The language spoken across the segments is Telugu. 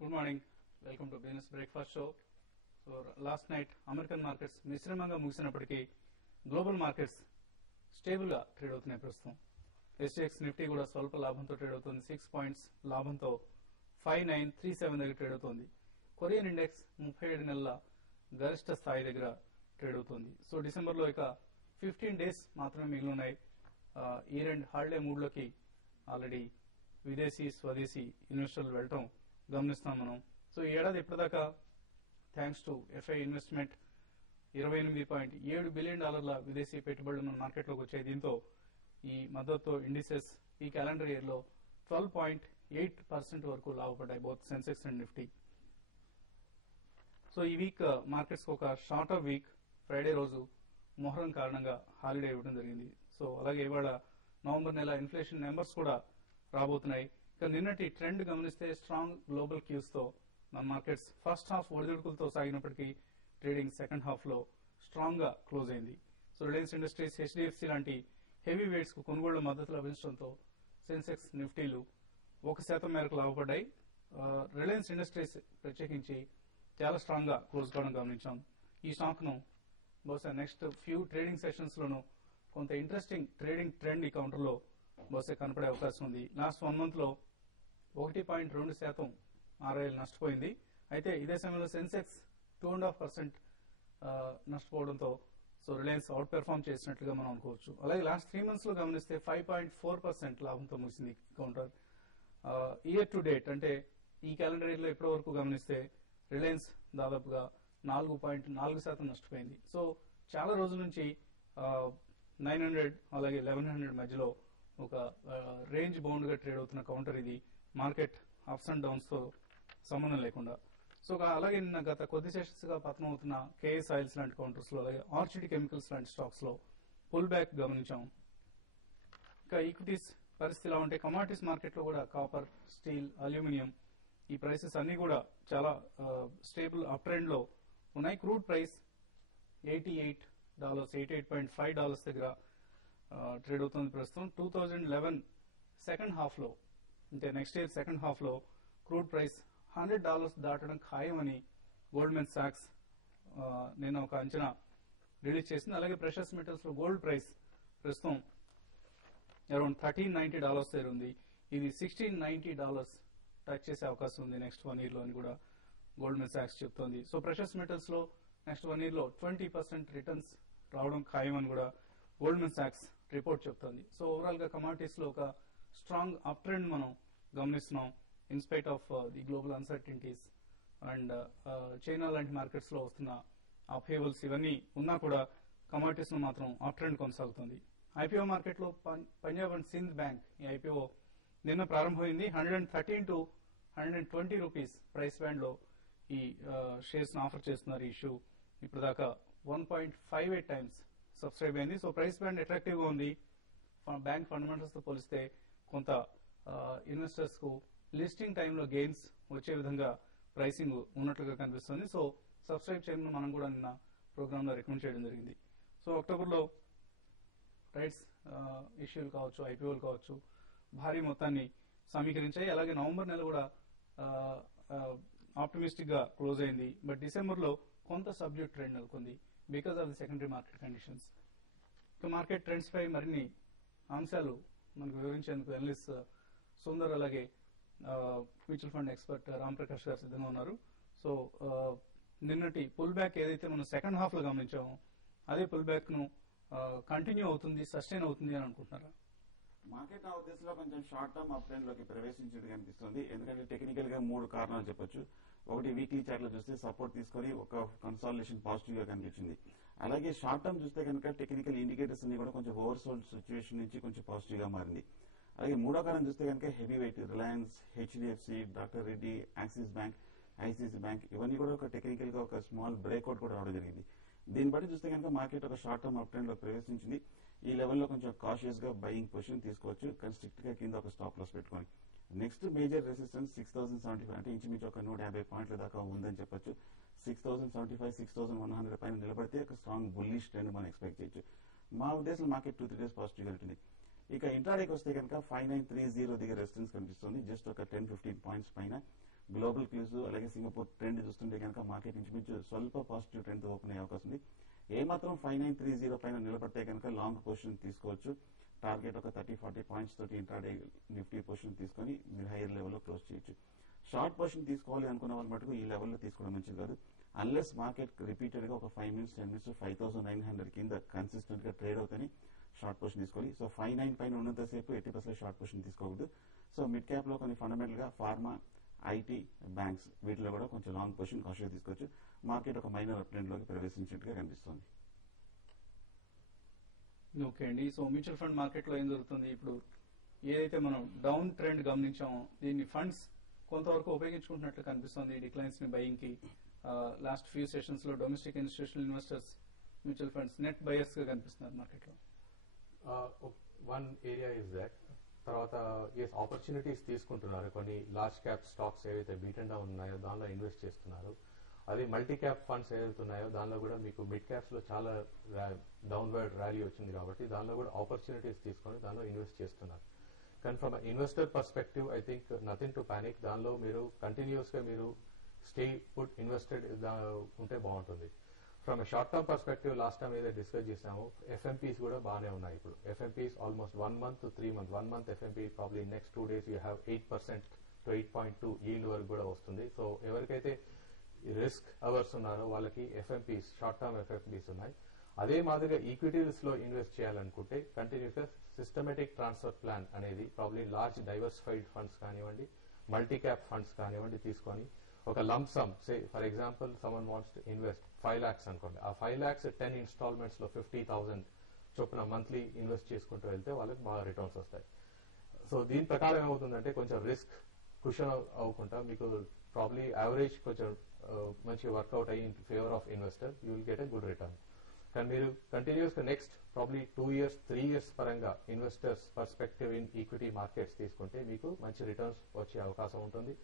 Good morning. Welcome to Business Breakfast Show. So last night American markets మిశ్రమంగా ముగిసినప్పటికీ గ్లోబల్ మార్కెట్స్ స్టేబుల్ గా ట్రేడ్ అవుతున్నాయి. ప్రస్తుతం SGX నిఫ్టీ కూడా స్వల్ప లాభంతో ట్రేడ్ అవుతుంది. 6 పాయింట్స్ లాభంతో 5937 దగ్గర ట్రేడ్ అవుతుంది. కొరియన్ ఇండెక్స్ 37 నెలల గరిష్ట స్థాయి దగ్గర ట్రేడ్ అవుతుంది. సో డిసెంబర్ లో ఇక 15 డేస్ మాత్రమే మిగిలి ఉన్నాయి. ఇయర్ ఎండ్ హాలిడే మూడ్ లోకి ఆల్రెడీ విదేశీ స్వదేశీ ఇన్వెస్టర్లు వెళ్ళటం గమనిస్తాం మనం. సో ఈ ఏడాది ఇప్పటిదాకా thanks to FI investment $28.7 billion విదేశీ పెట్టుబడులు మన మార్కెట్లోకి వచ్చాయి. దీంతో ఈ మద్దతుతో ఇండిసెస్ ఈ క్యాలెండర్ ఇయర్ లో 12.8% వరకు లాభపడ్డాయి, both Sensex and Nifty. So ఈ వీక్ మార్కెట్స్ ఒక షార్టర్ వీక్. ఫ్రైడే రోజు మొహరం కారణంగా హాలిడే ఇవ్వడం జరిగింది. సో అలాగే ఇవాళ నవంబర్ నెల ఇన్ఫ్లేషన్ నెంబర్స్ కూడా రాబోతున్నాయి. ఇక నిన్నటి ట్రెండ్ గమనిస్తే స్ట్రాంగ్ గ్లోబల్ క్యూస్ తో మన మార్కెట్స్ ఫస్ట్ హాఫ్ ఒడిదుడుకులతో సాగినప్పటికీ ట్రేడింగ్ సెకండ్ హాఫ్ లో స్ట్రాంగ్ గా క్లోజ్ అయింది. సో రిలయన్స్ ఇండస్ట్రీస్, HDFC లాంటి హెవీ వెయిట్స్ కు కొనుగోళ్ల మద్దతు లభించడంతో సెన్సెక్స్ నిఫ్టీలు 1% మేరకు లాభపడ్డాయి. రిలయన్స్ ఇండస్ట్రీస్ ప్రత్యేకించి చాలా స్ట్రాంగ్ గా క్లోజ్ కావడం గమనించాం. ఈ స్టాక్ ను బహుశా నెక్స్ట్ ఫ్యూ ట్రేడింగ్ సెషన్స్ లోనూ కొంత ఇంట్రెస్టింగ్ ట్రేడింగ్ ట్రెండ్ ఈ కౌంటర్ లో బహుశా కనపడే అవకాశం ఉంది. లాస్ట్ 1 మంత్ లో 1.2% RIL నష్టపోయింది. అయితే ఇదే సమయంలో సెన్సెక్స్ 2.5% నష్టపోవడంతో సో రిలయన్స్ అవుట్ పెర్ఫార్మ్ చేసినట్లుగా మనం అనుకోవచ్చు. అలాగే లాస్ట్ 3 మంత్స్ లో గమనిస్తే 5.4% లాభంతో ముగిసింది కౌంటర్. ఇయర్ టు డేట్ అంటే ఈ క్యాలెండర్ ఇయర్ లో ఇప్పటి వరకు గమనిస్తే రిలయన్స్ దాదాపుగా 4.4% నష్టపోయింది. సో చాలా రోజుల నుంచి 900 అలాగే 1100 మధ్యలో ఒక రేంజ్ బౌండ్ గా ట్రేడ్ అవుతున్న కౌంటర్ ఇది. మార్కెట్ అప్స్ అండ్ డౌన్స్ తో సంబంధం లేకుండా. సో అలాగే నిన్న గత కొద్ది సెషన్స్ గా పతనం అవుతున్న KS ఆయిల్స్ లాంటి కౌంటర్స్ లో, అలాగే ఆర్చిడ్ కెమికల్స్ లాంటి స్టాక్స్ లో పుల్ బ్యాక్ గమనించాం. ఇక ఈక్విటీస్ పరిస్థితి ఎలా ఉంటే కమాడిటీస్ మార్కెట్ లో కూడా కాపర్, స్టీల్, అల్యూమినియం ఈ ప్రైసెస్ అన్ని కూడా చాలా స్టేబుల్ అప్ ట్రెండ్ లో ఉన్నాయి. క్రూడ్ ప్రైస్ $88.5 దగ్గర ట్రేడ్ అవుతుంది ప్రస్తుతం. 2011 సెకండ్ హాఫ్ లో అంటే నెక్స్ట్ ఇయర్ సెకండ్ హాఫ్ లో క్రూడ్ ప్రైస్ $100 దాటడం ఖాయమని గోల్డ్మెన్ సాక్స్ నిన్న ఒక అంచనా రిలీజ్ చేసింది. అలాగే ప్రెషస్ మెటల్స్ లో గోల్డ్ ప్రైస్ ప్రస్తుతం అరౌండ్ $1390 దగ్గర ఉంది. ఇది $1690 టచ్ చేసే అవకాశం ఉంది నెక్స్ట్ 1 year లో అని కూడా గోల్డ్మెన్ సాక్స్ చెప్తోంది. సో ప్రెషస్ మెటల్స్ లో నెక్స్ట్ 1 year లో 20% రిటర్న్స్ రావడం ఖాయమని కూడా గోల్డ్మెన్ సాక్స్ రిపోర్ట్ చెప్తోంది. సో ఓవరాల్ గా కమాడిటీస్ లో ఒక స్ట్రాంగ్ అప్ ట్రెండ్ మనం గమనిస్తున్నాం in spite of the global uncertainties and China లాంటి మార్కెట్స్ లో వస్తున్న అప్హేవల్స్ ఇవన్నీ ఉన్నా కూడా కమాడిటీస్ లో మాత్రం అప్ ట్రెండ్ కొనసాగుతుంది. IPO మార్కెట్ లో పంజాబ్ అండ్ సింధ్ బ్యాంక్ ఈ IPO నిన్న ప్రారంభమైంది. 113 to 120 రూపీస్ ప్రైస్ బ్యాండ్ లో ఈ షేర్స్ ఆఫర్ చేస్తున్నారు. ఈ ఇష్యూ ఇప్పుడు దాకా 1.58 times సబ్స్క్రైబ్ అయింది. సో ప్రైస్ బ్యాండ్ అట్రాక్టివ్ గా ఉంది. బ్యాంక్ ఫండమెంటల్స్ తో పోలిస్తే కొంత ఇన్వెస్టర్స్ కు లిస్టింగ్ టైంలో గెయిన్స్ వచ్చే విధంగా ప్రైసింగ్ ఉన్నట్లుగా కనిపిస్తుంది. సో సబ్స్క్రైబ్ చేయడం మనం కూడా నిన్న ప్రోగ్రామ్ లో రికమెండ్ చేయడం జరిగింది. సో అక్టోబర్ లో రైట్స్ ఇష్యూలు కావచ్చు, IPOలు కావచ్చు భారీ మొత్తాన్ని సమీకరించాయి. అలాగే నవంబర్ నెల కూడా ఆప్టిమిస్టిక్ గా క్లోజ్ అయింది. బట్ డిసెంబర్ లో కొంత సబ్డ్యూట్ ట్రెండ్ నెలకొంది because of the secondary market conditions. ఇక మార్కెట్ ట్రెండ్స్ పై మరిన్ని అంశాలు మనకు వివరించేందుకు అనలిస్ట్ సుందర్ అలాగే mutual fund expert Ram Prakash గారు సిద్ధంగా ఉన్నారు. సో నిన్నటి పుల్ బ్యాక్ ఏదైతే మనం సెకండ్ హాఫ్ లో గమనించామో అదే పుల్ బ్యాక్ ను కంటిన్యూ అవుతుంది, సస్టైన్ అవుతుంది అని అనుకుంటున్నారా? మార్కెట్ నా ఉద్దేశంలో కొంచెం షార్ట్ టర్మ్ అప్ ట్రెండ్ లోకి ప్రవేశించేది కనిపిస్తుంది. ఎందుకంటే టెక్నికల్ గా 3 కారణాలు చెప్పొచ్చు. ఒకటి, వీక్లీ చార్ట్ లో చూస్తే సపోర్ట్ తీసుకొని ఒక కన్సాలిడేషన్ పాజిటివ్ గా కనిపించింది. అలాగే షార్ట్ టర్మ్ చూస్తే కనుక టెక్నికల్ ఇండికేటర్స్ అన్ని కూడా కొంచెం ఓవర్సోల్డ్ సిచ్యువేషన్ నుంచి కొంచెం పాజిటివ్ గా మారింది. అలాగే మూడో కారణం చూస్తే కనుక heavy weight Reliance, HDFC, doctor Reddy, axis bank, ICICI bank ఇవన్నీ కూడా ఒక టెక్నికల్ గా ఒక స్మాల్ బ్రేక్అవుట్ కూడా రావడం జరిగింది. దీన్ని బట్టి చూస్తే కనుక మార్కెట్ ఒక షార్ట్ టర్మ్ అప్ ట్రెండ్ లో ప్రవేశించింది. ఈ లెవెల్లో కొంచెం కాషియస్ గా బయింగ్ పొజిషన్ తీసుకోవచ్చు, కానీ స్ట్రిక్ట్ గా కింద ఒక స్టాప్ లాస్ పెట్టుకోండి. నెక్స్ట్ మేజర్ రెసిస్టెన్స్ 6075 అంటే ఇంచుమించు ఒక 150 పాయింట్ల దాకా ఉందని చెప్పొచ్చు. 6075, 6100 పైన నిలబడితే ఒక స్ట్రాంగ్ బుల్లిష్ ట్రెండ్ మనం ఎక్స్పెక్ట్ చేయొచ్చు. మా ఉద్దేశంలో మార్కెట్ 2-3 days పాజిటివ్ గా ఉంటుంది. ఇక ఇంట్రాడేకి వస్తే కనుక 5930 దగ్గర రెసిస్టెన్స్ కనిపిస్తుంది. జస్ట్ ఒక 10-15 పాయింట్స్ పైన గ్లోబల్ క్యూస్ అలాగే సింగపూర్ ట్రెండ్ చూస్తుంటే కనుక మార్కెట్ ఇంచుమించు స్వల్ప పాజిటివ్ ట్రెండ్ ఓపెన్ అయ్యే అవకాశం ఉంది. ఏమాత్రం 5930 పైన నిలబడితే కనుక లాంగ్ పొజిషన్ తీసుకోవచ్చు. టార్గెట్ ఒక 30-40 పాయింట్స్ తోటి ఇంట్రాడే నిఫ్టీ పొజిషన్ తీసుకొని మీరు హైయర్ లెవెల్లో క్లోజ్ చేయొచ్చు. షార్ట్ పొజిషన్ తీసుకోవాలి అనుకున్న వాళ్ళు మటుకు ఈ లెవెల్లో తీసుకోవడం మంచిది కాదు. అన్లెస్ మార్కెట్ రిపీటెడ్ గా ఒక 5 మినిట్స్ 10 మినిట్స్ 5900 కింద కన్సిస్టెంట్ గా ట్రేడ్ అవుతాయి షార్ట్ పొజిషన్ తీసుకోవాలి. సో 59 పైన ఉన్నంతసేపు 80% షార్ట్ పొజిషన్ తీసుకోకూడదు. సో మిడ్ క్యాప్ లో కొన్ని ఫండమెంటల్ గా ఫార్మా, ఐటీ, బ్యాంక్స్ వీటిలో కూడా కొంచెం లాంగ్ పొజిషన్ కాషియస్ తీసుకోవచ్చు. మార్కెట్ ఒక మైనర్ అప్ ట్రెండ్ లోకి ప్రవేశించినట్టుగా కనిపిస్తుంది. ఓకే అండి. సో మ్యూచువల్ ఫండ్ మార్కెట్ లో ఏం జరుగుతుంది ఇప్పుడు? ఏదైతే మనం డౌన్ ట్రెండ్ గమనించామో దీన్ని ఫండ్స్ కొంతవరకు ఉపయోగించుకుంటున్నట్లు కనిపిస్తుంది. డిక్లైన్స్ ని బయింగ్ కి లాస్ట్ ఫ్యూ సెషన్స్ లో domestic institutional investors mutual funds net buyers గా కనిపిస్తున్నారు మార్కెట్ లో. One area is that. తర్వాత ఆపర్చునిటీస్ తీసుకుంటున్నారు. కొన్ని లార్జ్ క్యాప్ స్టాక్స్ ఏవైతే బీటెన్ డౌన్ ఉన్నాయో దానిలో ఇన్వెస్ట్ చేస్తున్నారు. అదే మల్టీ క్యాప్ ఫండ్స్ ఏవైతే ఉన్నాయో దానిలో కూడా మీకు మిడ్ క్యాప్స్ లో చాలా డౌన్వర్డ్ ర్యాలీ వచ్చింది కాబట్టి దానిలో కూడా ఆపర్చునిటీస్ తీసుకొని దానిలో ఇన్వెస్ట్ చేస్తున్నారు. కానీ from investor perspective I think nothing to panic. దానిలో మీరు కంటిన్యూస్ గా మీరు స్టే పుట్ ఇన్వెస్టెడ్ ఉంటే బాగుంటుంది. From short term perspective last time ఏదైతే డిస్కస్ చేసినామో ఎఫ్ఎంపీస్ కూడా బాగానే ఉన్నాయి. ఇప్పుడు FMPs almost 1 month to 3 months. 1 month FMP probably next 2 days you have 8% to 8.2 yield వరకు కూడా వస్తుంది. సో ఎవరికైతే రిస్క్ అవర్స్ ఉన్నారో వాళ్ళకి ఎఫ్ఎంపీస్ షార్ట్ టర్మ్ ఎఫ్ఎంపీస్ ఉన్నాయి. అదే మాదిరిగా ఈక్విటీస్ లో ఇన్వెస్ట్ చేయాలనుకుంటే కంటిన్యూస్ గా సిస్టమేటిక్ ట్రాన్స్ఫర్ ప్లాన్ అనేది ప్రాబ్లీ లార్జ్ డైవర్సిఫైడ్ ఫండ్స్ కానివ్వండి, మల్టీ క్యాప్ ఫండ్స్ కానివ్వండి తీసుకొని ఒక lump some say for example someone wants to invest 5 lakhs అనుకోండి. ఆ 5 lakhs 10 installments లో 50,000 చొప్పున మంత్లీ ఇన్వెస్ట్ చేసుకుంటూ వెళ్తే వాళ్ళకి బాగా రిటర్న్స్ వస్తాయి. సో దీని ప్రకారం ఏమవుతుందంటే కొంచెం రిస్క్ కుషన్ అవ్వకుండా మీకు ప్రాబ్లీ యావరేజ్ కొంచెం మంచిగా వర్కౌట్ అయ్యి in favour of investor you will get a good return. కానీ మీరు కంటిన్యూస్ గా నెక్స్ట్ ప్రాబ్లీ 2 years 3 years పరంగా investors perspective in equity markets తీసుకుంటే మీకు మంచి రిటర్న్స్ వచ్చే అవకాశం ఉంటుంది.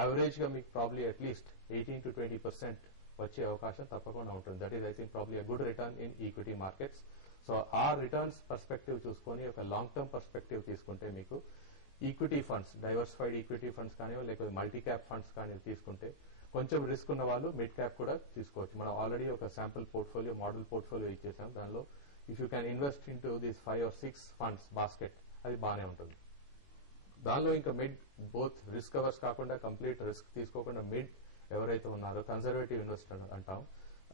యావరేజ్ గా మీకు ప్రాబ్లీ అట్లీస్ట్ 18 to 20% వచ్చే అవకాశం తప్పకుండా ఉంటుంది. That is I think probably a good return in equity markets. So ఆ రిటర్న్స్ పర్స్పెక్టివ్ చూసుకొని ఒక లాంగ్ టర్మ్ పర్స్పెక్టివ్ తీసుకుంటే మీకు equity funds diversified equity funds కానీ లేకపోతే మల్టీ క్యాప్ ఫండ్స్ కానీ తీసుకుంటే కొంచెం రిస్క్ ఉన్న వాళ్ళు మిడ్ క్యాప్ కూడా తీసుకోవచ్చు. మనం ఆల్రెడీ ఒక శాంపుల్ పోర్ట్ఫోలియో మోడల్ పోర్ట్ఫోలియో ఇచ్చేసాం. దానిలో if you can invest in to these 5 or 6 funds basket అది బాగానే ఉంటుంది. దానిలో ఇంకా మిడ్ బోత్ రిస్క్ అవర్స్ కాకుండా కంప్లీట్ రిస్క్ తీసుకోకుండా మిడ్ ఎవరైతే ఉన్నారో కన్జర్వేటివ్ ఇన్వెస్టర్ అంటాం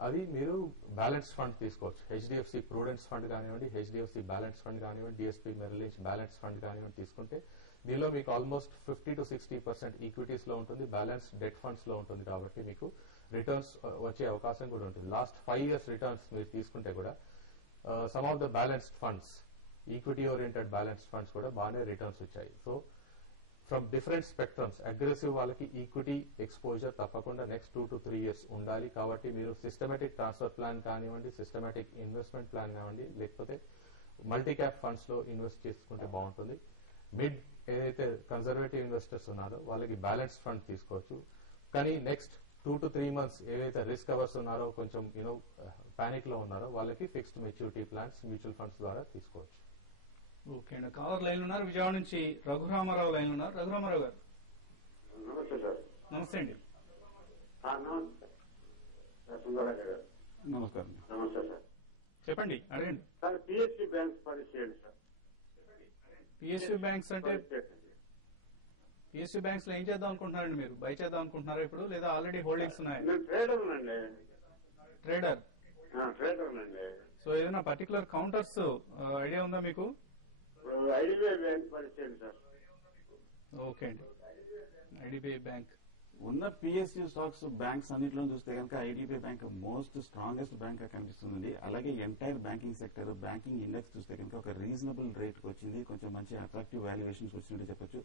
అది మీరు బ్యాలెన్స్ ఫండ్ తీసుకోవచ్చు. హెచ్డిఎఫ్సి ప్రూడెన్స్ ఫండ్ కానివ్వండి, హెచ్డిఎఫ్సి బ్యాలెన్స్ ఫండ్ కానివ్వండి, DSP Merrill Lynch balance fund కానివ్వండి తీసుకుంటే దీనిలో మీకు ఆల్మోస్ట్ 50 to 60% ఈక్విటీస్ లో ఉంటుంది, బ్యాలెన్స్ డెట్ ఫండ్స్ లో ఉంటుంది. కాబట్టి మీకు రిటర్న్స్ వచ్చే అవకాశం కూడా ఉంటుంది. లాస్ట్ 5 years రిటర్న్స్ మీరు తీసుకుంటే కూడా some of the balanced funds equity oriented balanced funds కూడా బాగానే రిటర్న్స్ వచ్చాయి. So from different spectrums aggressive వాళ్ళకి ఈక్విటీ ఎక్స్పోజర్ తప్పకుండా నెక్స్ట్ 2 to 3 years ఉండాలి. కాబట్టి మీరు సిస్టమేటిక్ ట్రాన్స్ఫర్ ప్లాన్ కానివ్వండి, సిస్టమేటిక్ ఇన్వెస్ట్మెంట్ ప్లాన్ కానివ్వండి, లేకపోతే మల్టీ క్యాప్ ఫండ్స్ లో ఇన్వెస్ట్ చేసుకుంటే బాగుంటుంది. మిడ్ ఏదైతే కన్జర్వేటివ్ ఇన్వెస్టర్స్ ఉన్నారో వాళ్ళకి బ్యాలెన్స్ ఫండ్ తీసుకోవచ్చు. కానీ నెక్స్ట్ 2 to 3 months ఏవైతే రిస్క్ అవర్స్ ఉన్నారో కొంచెం పానిక్ లో ఉన్నారో వాళ్ళకి fixed maturity plans mutual funds ద్వారా తీసుకోవచ్చు. ఓకే అండి. కాలర్ లైన్ ఉన్నారు విజయవాడ నుంచి రఘురామారావు లైన్ ఉన్నారు. రఘురామారావు గారు నమస్తే సార్. నమస్తే అండి. నమస్కారం. నమస్తే సార్. చెప్పండి, అడగండి. సార్ పిఎస్యూ బ్యాంక్స్ పరిచయండి సార్. పిఎస్యూ బ్యాంక్స్ అంటే పిఎస్యూ బ్యాంక్స్ లో ఏం చేద్దాం అనుకుంటున్నారండి? మీరు బై చేద్దాం అనుకుంటున్నారా ఇప్పుడు, లేదా ఆల్రెడీ హోల్డింగ్స్ ఉన్నాయి? నేను ట్రేడర్ అండి. ట్రేడర్. ట్రేడర్ అండి. సో ఏదైనా పర్టికులర్ కౌంటర్స్ ఐడియా ఉందా మీకు? ఐడిబిఐ బ్యాంక్ పరిచయండి సార్. ఓకే అండి. ఐడిబిఐ బ్యాంక్ ఉన్న పిఎస్యూ స్టాక్స్ బ్యాంక్స్ అన్నింటిలో చూస్తే కనుక IDBI bank most strongest bank గా కనిపిస్తుంది. అలాగే entire banking sector banking index చూస్తే కనుక ఒక రీజనబుల్ రేట్ వచ్చింది, కొంచెం మంచి అట్రాక్టివ్ వాల్యుయేషన్స్ వచ్చినట్టు చెప్పొచ్చు.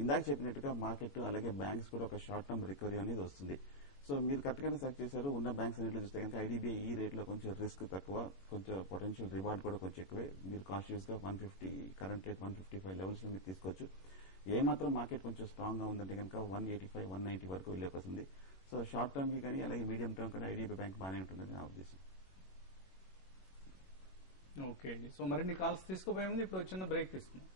ఇందాక చెప్పినట్టుగా మార్కెట్ అలాగే బ్యాంక్స్ కూడా ఒక షార్ట్ టర్మ్ రికవరీ అనేది వస్తుంది. సో మీరు కరెక్ట్ గానే సెర్చ్ చేశారు. ఉన్న బ్యాంక్స్ అన్నింటిలో చూస్తే కనుక ఐడిబిఐ ఈ రేట్ లో కొంచెం రిస్క్ తక్కువ, కొంచెం పొటెన్షియల్ రివార్డ్ కూడా కొంచెం ఎక్కువే. మీరు కాన్షియస్ గా 150 కరెంట్ రేట్ 155 లెవెల్స్ మీరు తీసుకోవచ్చు. ఏమాత్రం మార్కెట్ కొంచెం స్ట్రాంగ్ గా ఉందంటే కనుక 185, 190 వరకు వెళ్ళే అవకాశం ఉంది. సో షార్ట్ టర్మ్ కి కానీ అలాగే మీడియం టర్మ్ కానీ ఐడిబిఐ బ్యాంక్ బాగానే ఉంటుందని నా ఉద్దేశం. ఓకే అండి. సో మరిన్ని కాల్స్ తీసుకోబోయే ముందు ఇప్పుడు చిన్న బ్రేక్ తీసుకుందాం.